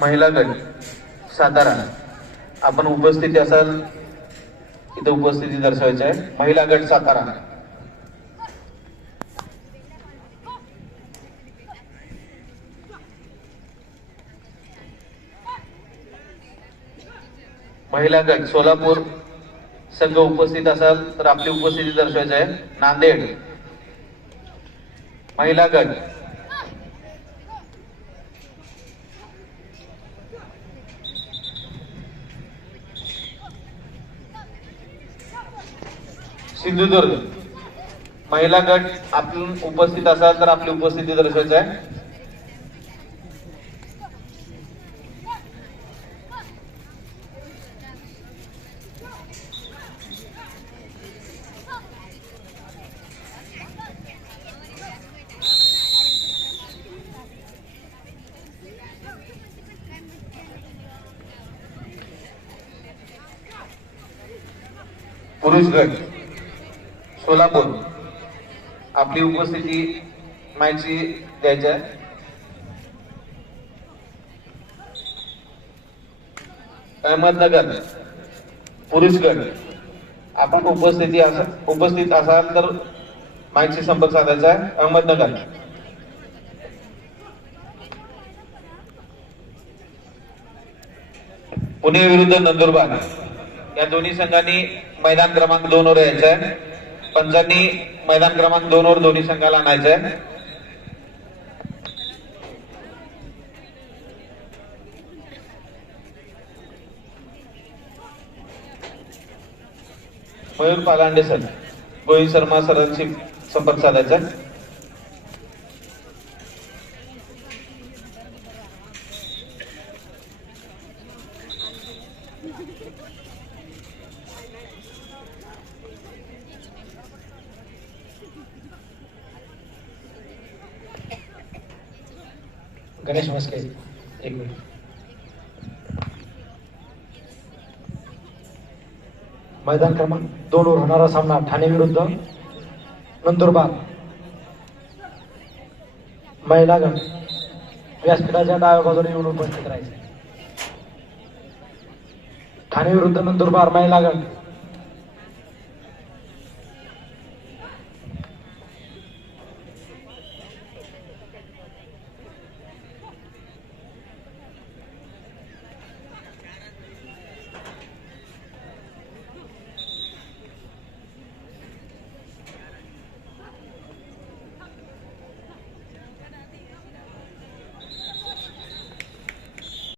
महिला गट सातारा, आपण उपस्थिती असाल इथे उपस्थिती दर्शवायची आहे. महिला गट सातारा. महिला गट सोलापूर संघ उपस्थित असाल तर आपली उपस्थिती दर्शवायची आहे. नांदेड महिला गट. सिंधुदुर्ग महिला गट आपण उपस्थित असाल तर आपली उपस्थिती दर्शवायची आहे. पुरुष गट सोलापूर, आपली उपस्थिती माहिती द्यायची आहे. अहमदनगर पुरुष गट, आपण उपस्थित असाल तर माहिती संपर्क साधायचा आहे. अहमदनगर. पुणे विरुद्ध नंदुरबार, या दोन्ही संघांनी मैदान क्रमांक 2 वर यायचं आहे. पंचांनी मैदान क्रमांक 2 वर दोन्ही संघाला आणायचं आहे. मयूर पालांडे सर, गोविंद शर्मा सरांशी संपर्क साधायचा. गणेश मस्के, एक मिनिट. मैदान क्रमांक 2 वर होणारा सामना ठाणे विरुद्ध नंदुरबार. महिला गट व्यासपीठाच्या डाव्या बाजूने येऊन उपस्थित राहायचे. ठाणे विरुद्ध नंदुरबार महिला गट.